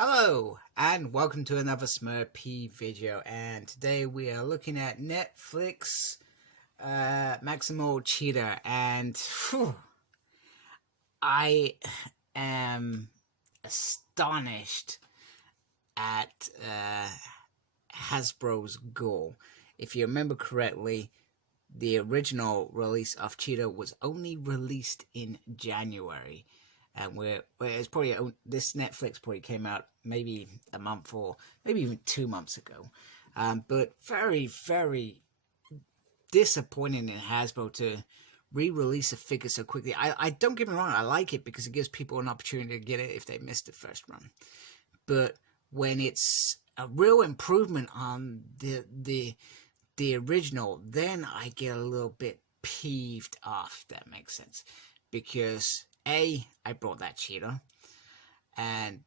Hello and welcome to another Smurpy video, and today we are looking at Netflix Maximal Cheetah, and I am astonished at Hasbro's goal. If you remember correctly, the original release of Cheetah was only released in January. And it's probably, this Netflix probably came out maybe a month or maybe even 2 months ago. But very, very disappointing in Hasbro to re-release a figure so quickly. I don't get me wrong, I like it because it gives people an opportunity to get it if they missed the first run. But when it's a real improvement on the original, then I get a little bit peeved off, if that makes sense. Because I brought that Cheetah, and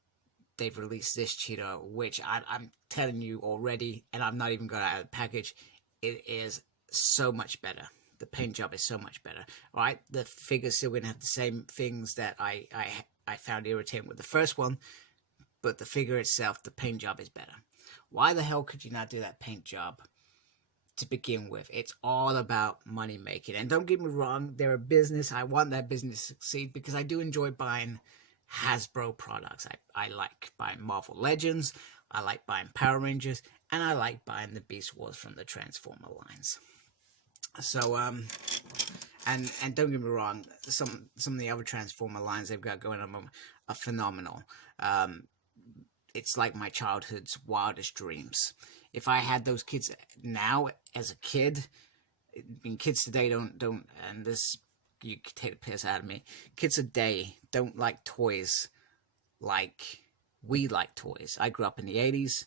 they've released this Cheetah, which I'm telling you already, and I've not even got out of the package, it is so much better. The paint job is so much better. All right, the figure's still going to have the same things that I found irritating with the first one, but the figure itself, the paint job is better. Why the hell could you not do that paint job to begin with? It's all about money making, and don't get me wrong, they're a business. I want that business to succeed because I do enjoy buying Hasbro products. I like buying Marvel Legends, I like buying Power Rangers, and I like buying the Beast Wars from the Transformer lines. So and don't get me wrong, some of the other Transformer lines they've got going on are phenomenal. It's like my childhood's wildest dreams. If I had those kids now as a kid, I mean, kids today don't, and this, you could take the piss out of me, kids today don't like toys like we like toys. I grew up in the 80s.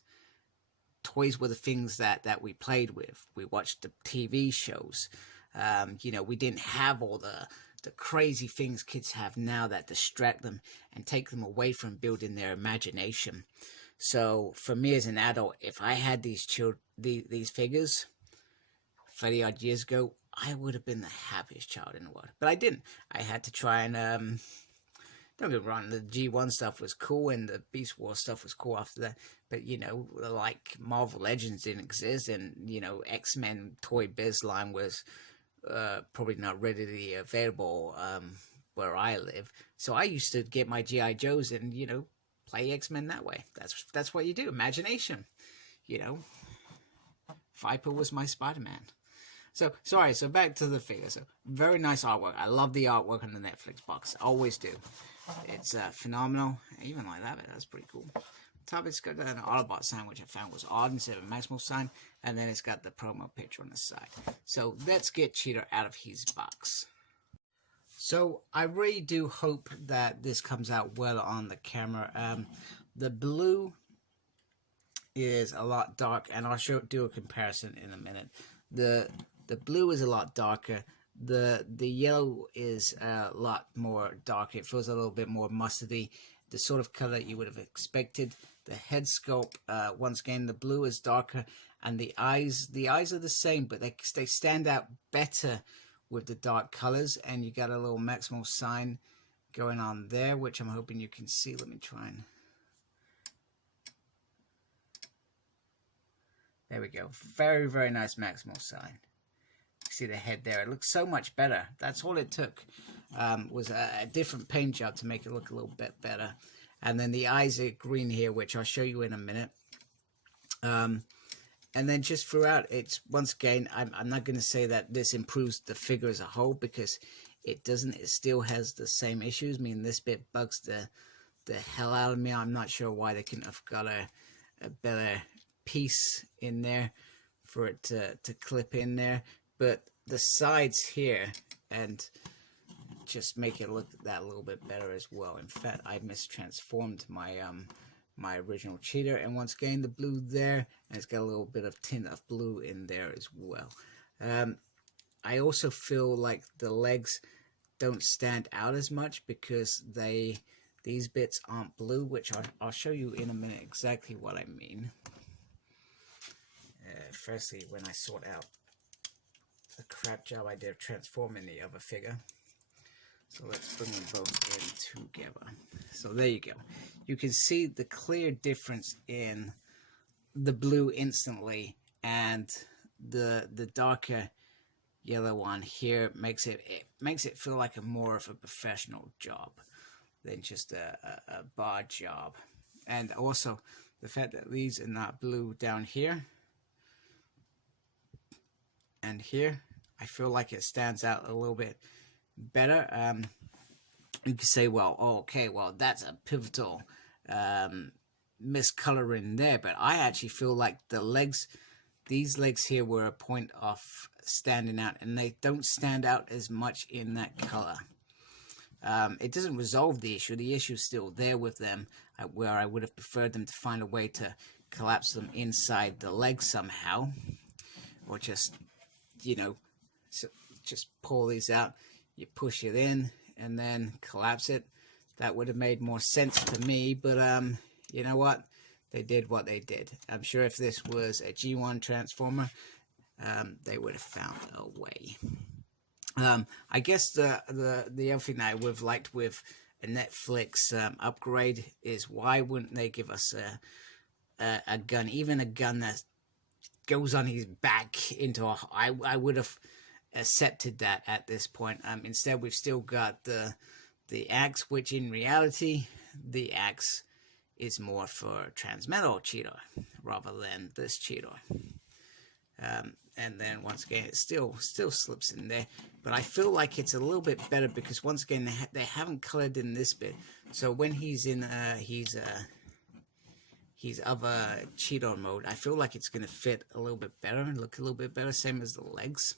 Toys were the things that we played with. We watched the TV shows. You know, we didn't have all the crazy things kids have now that distract them and take them away from building their imagination. So for me as an adult, if I had these figures 30 odd years ago, I would have been the happiest child in the world. But I didn't. I had to try and don't get me wrong, the G1 stuff was cool and the Beast Wars stuff was cool after that. But you know, like Marvel Legends didn't exist, and you know, X-Men Toy Biz line was probably not readily available where I live. So I used to get my G.I. Joes and, you know, play X-Men that way. That's what you do. Imagination. You know, Viper was my Spider-Man. So back to the figure. So very nice artwork. I love the artwork on the Netflix box. I always do. It's phenomenal. I even like that bit. That's pretty coul. Top, it's got an Autobot sign, which I found was odd instead of a Maximal sign, and then it's got the promo picture on the side. So let's get Cheetor out of his box. So I really do hope that this comes out well on the camera. The blue is a lot dark, and I'll do a comparison in a minute. The blue is a lot darker. The yellow is a lot more darker. It feels a little bit more mustardy, the sort of color you would have expected. The head sculpt, once again, the blue is darker, and the eyes are the same, but they stand out better with the dark colors. And you got a little Maximal sign going on there, which I'm hoping you can see. Let me try and... There we go. Very, very nice Maximal sign. See the head there. It looks so much better. That's all it took, was a different paint job to make it look a little bit better. And then the eyes are green here, which I'll show you in a minute. And then just throughout, it's, once again, I'm not going to say that this improves the figure as a whole, because it doesn't. It still has the same issues. I mean, this bit bugs the hell out of me. I'm not sure why they couldn't have got a better piece in there for it to clip in there. But the sides here and just make it look that a little bit better as well. In fact, I mistransformed my my original Cheetah, and once again the blue there, and it's got a little bit of tint of blue in there as well. I also feel like the legs don't stand out as much because these bits aren't blue, which I'll show you in a minute exactly what I mean. Firstly, when I sort out the crap job I did of transforming the other figure. So let's bring them both in together. So there you go. You can see the clear difference in the blue instantly, and the darker yellow one here makes it feel like more of a professional job than just a bar job. And also the fact that these are not blue down here and here, I feel like it stands out a little bit better. You could say, well, okay, well, that's a pivotal miscoloring there, but I actually feel like the legs, these legs here were a point of standing out, and they don't stand out as much in that color. It doesn't resolve the issue. The issue is still there with them, where I would have preferred them to find a way to collapse them inside the leg somehow, or just, you know, just pull these out, you push it in, and then collapse it. That would have made more sense to me, but you know what? They did what they did. I'm sure if this was a G1 Transformer, they would have found a way. I guess the other thing that I would have liked with a Netflix upgrade is, why wouldn't they give us a gun, even a gun that goes on his back into a... I would have accepted that at this point. Instead, we've still got the axe, which in reality, the axe is more for Transmetal Cheetor rather than this Cheetor. And then once again, it still slips in there, but I feel like it's a little bit better because once again they haven't colored in this bit. So when he's in he's other Cheetah mode, I feel like it's gonna fit a little bit better and look a little bit better. Same as the legs.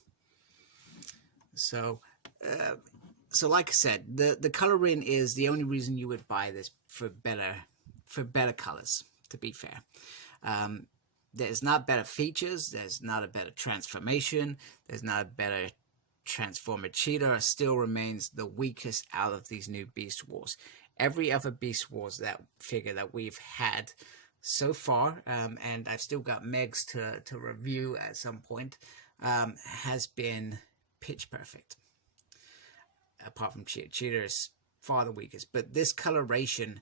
So like I said, the coloring is the only reason you would buy this, for better colors. To be fair, there's not better features. There's not a better transformation. There's not a better Transformer. Cheetah still remains the weakest out of these new Beast Wars. Every other Beast Wars that figure that we've had so far, and I've still got Megs to review at some point, has been pitch perfect. Apart from Cheetah. Cheetah is far the weakest, but this coloration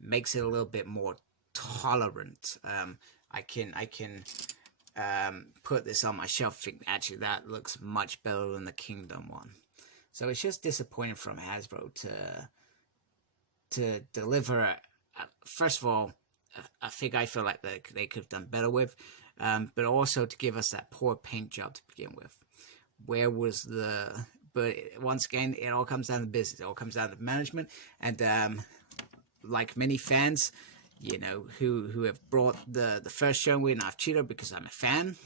makes it a little bit more tolerant. I can put this on my shelf. Think actually that looks much better than the Kingdom one. So it's just disappointing from Hasbro to deliver first of all a figure I feel like they could have done better with, but also to give us that poor paint job to begin with. Where was the... But once again, it all comes down to business. It all comes down to management, and like many fans, you know, who have brought the first showing of Cheetah because I'm a fan,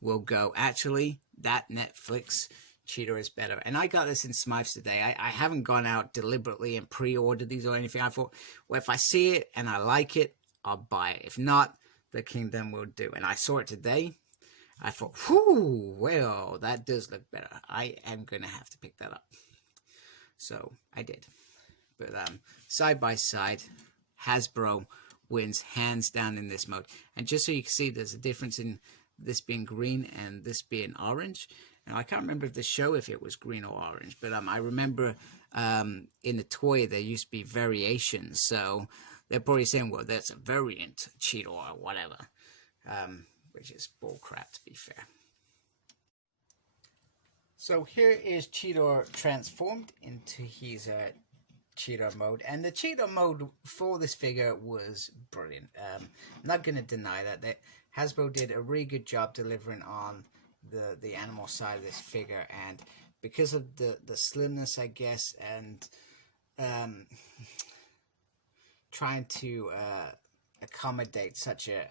will go, actually, that Netflix Cheetah is better. And I got this in Smyths today. I haven't gone out deliberately and pre-ordered these or anything. I thought, well, if I see it and I like it, I'll buy it. If not, the Kingdom will do. And I saw it today. I thought, whew, well, that does look better. I am going to have to pick that up. So I did. But side by side, Hasbro wins hands down in this mode. And just so you can see, there's a difference in this being green and this being orange. Now, I can't remember if the show, if it was green or orange. But I remember in the toy, there used to be variations. So they're probably saying, well, that's a variant Cheetor or whatever. Which is bullcrap, to be fair. So here is Cheetor transformed into his Cheetah mode, and the Cheetah mode for this figure was brilliant. I'm not going to deny that Hasbro did a really good job delivering on the animal side of this figure, and because of the slimness, I guess, and trying to accommodate such a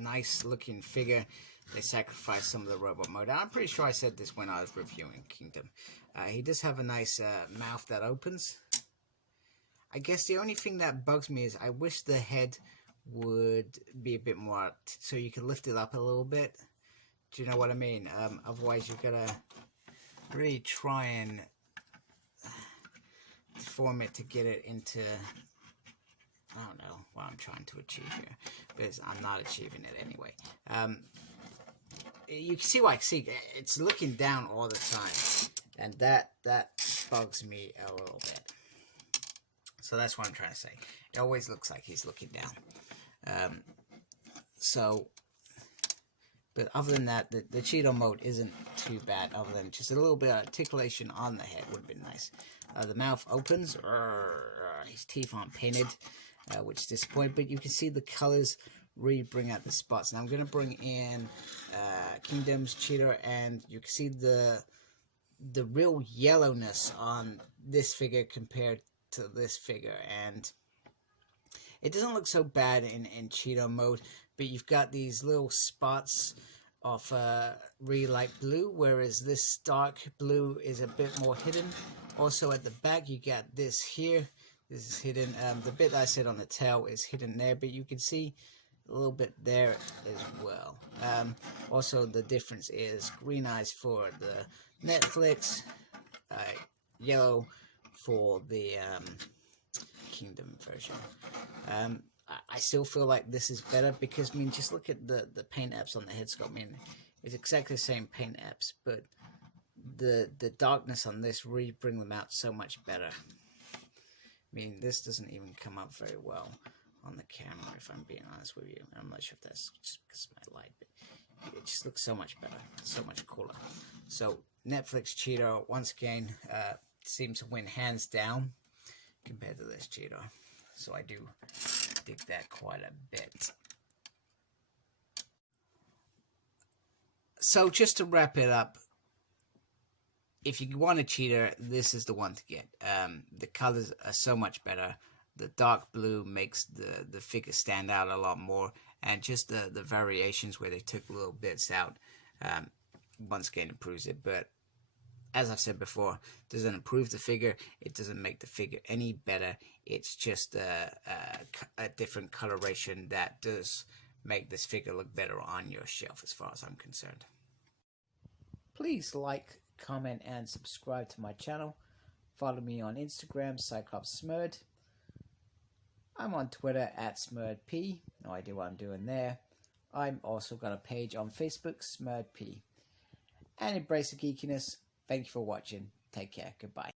nice looking figure, they sacrificed some of the robot mode. I'm pretty sure I said this when I was reviewing Kingdom. He does have a nice mouth that opens. I guess the only thing that bugs me is I wish the head would be a bit more, so you can lift it up a little bit. Do you know what I mean? Otherwise you've got to really try and deform it to get it into... I don't know what I'm trying to achieve here, but I'm not achieving it anyway. You can see why I see it's looking down all the time, and that bugs me a little bit. So that's what I'm trying to say. It always looks like he's looking down. But other than that, the Cheetah mode isn't too bad, other than just a little bit of articulation on the head would have been nice. The mouth opens, his teeth aren't painted, which is disappointing, but you can see the colors really bring out the spots. Now I'm going to bring in Kingdom's Cheetor, and you can see the real yellowness on this figure compared to this figure, and it doesn't look so bad in Cheetah mode, but you've got these little spots of really light blue, whereas this dark blue is a bit more hidden. Also at the back you got this here. This is hidden. The bit that I said on the tail is hidden there, but you can see a little bit there as well. Also the difference is green eyes for the Netflix, yellow for the Kingdom version. I still feel like this is better because, I mean, just look at the paint apps on the head sculpt. I mean, it's exactly the same paint apps, but the darkness on this really bring them out so much better. I mean, this doesn't even come up very well on the camera, if I'm being honest with you. I'm not sure if that's just because of my light, but it just looks so much better, so much cooler. So Netflix Cheetor, once again, seems to win hands down compared to this Cheetor. So I do dig that quite a bit. So just to wrap it up, if you want a Cheetor, this is the one to get. The colors are so much better. The dark blue makes the figure stand out a lot more, and just the variations where they took little bits out, once again improves it. But as I've said before, it doesn't improve the figure. It doesn't make the figure any better. It's just a different coloration that does make this figure look better on your shelf, as far as I'm concerned. Please like, comment, and subscribe to my channel. Follow me on Instagram, CyclopsSmurd. I'm on Twitter @SmurdP. No idea what I'm doing there. I'm also got a page on Facebook, SmurdP. And embrace the geekiness. Thank you for watching. Take care. Goodbye.